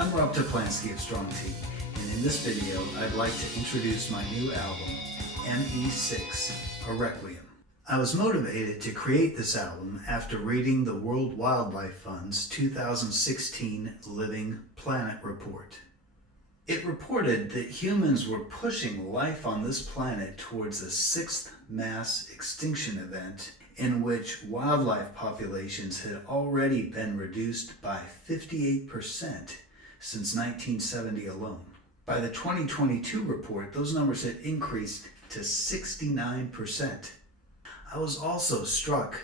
I'm Rob Toplansky of Strong T, and in this video I'd like to introduce my new album, ME6, a Requiem. I was motivated to create this album after reading the World Wildlife Fund's 2016 Living Planet report. It reported that humans were pushing life on this planet towards a sixth mass extinction event in which wildlife populations had already been reduced by 58% since 1970 alone. By the 2022 report, those numbers had increased to 69%. I was also struck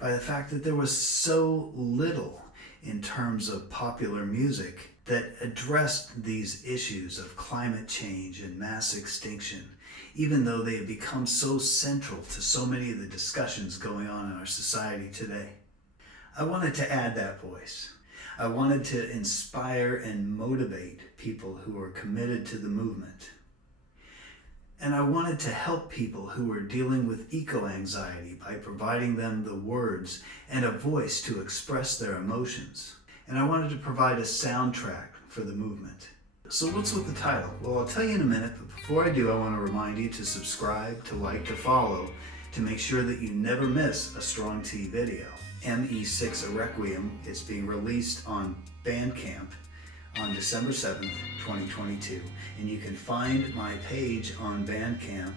by the fact that there was so little in terms of popular music that addressed these issues of climate change and mass extinction, even though they have become so central to so many of the discussions going on in our society today. I wanted to add that voice. I wanted to inspire and motivate people who are committed to the movement. And I wanted to help people who are dealing with eco-anxiety by providing them the words and a voice to express their emotions. And I wanted to provide a soundtrack for the movement. So what's with the title? Well, I'll tell you in a minute, but before I do, I want to remind you to subscribe, to like, to follow, to make sure that you never miss a Strong T video. ME6, a Requiem is being released on Bandcamp on December 7th, 2022. And you can find my page on Bandcamp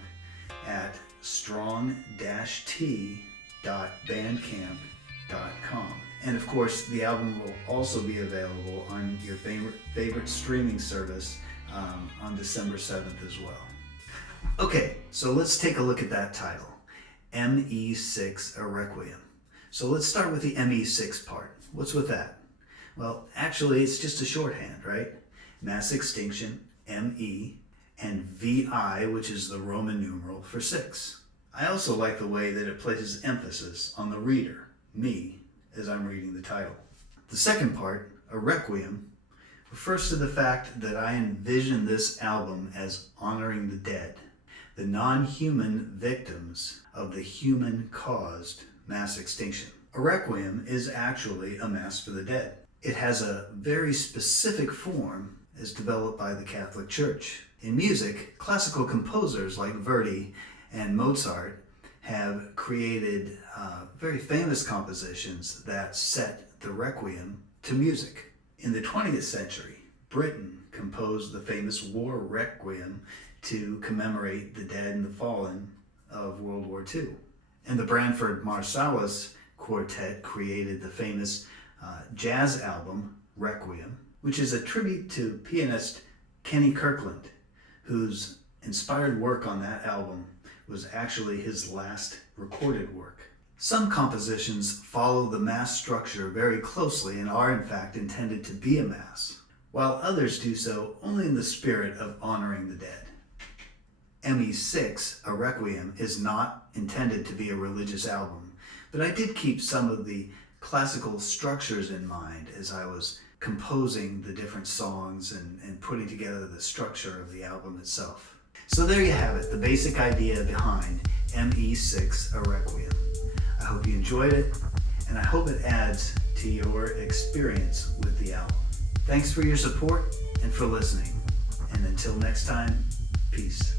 at strong-t.bandcamp.com. And of course, the album will also be available on your favorite streaming service on December 7th as well. Okay, so let's take a look at that title, ME6, a Requiem. So let's start with the ME6 part. What's with that? Well, actually, it's just a shorthand, right? Mass extinction, ME, and VI, which is the Roman numeral for 6. I also like the way that it places emphasis on the reader, me, as I'm reading the title. The second part, a Requiem, refers to the fact that I envision this album as honoring the dead, the non-human victims of the human-caused mass extinction. A Requiem is actually a mass for the dead. It has a very specific form as developed by the Catholic Church. In music, classical composers like Verdi and Mozart have created very famous compositions that set the Requiem to music. In the 20th century, Britain composed the famous War Requiem to commemorate the dead and the fallen of World War II. And the Branford Marsalis Quartet created the famous jazz album Requiem, which is a tribute to pianist Kenny Kirkland, whose inspired work on that album was actually his last recorded work. Some compositions follow the mass structure very closely and are in fact intended to be a mass, while others do so only in the spirit of honoring the dead. ME6, a Requiem, is not intended to be a religious album, but I did keep some of the classical structures in mind as I was composing the different songs and putting together the structure of the album itself. So there you have it, the basic idea behind ME6, a Requiem. I hope you enjoyed it, and I hope it adds to your experience with the album. Thanks for your support and for listening. And until next time, peace.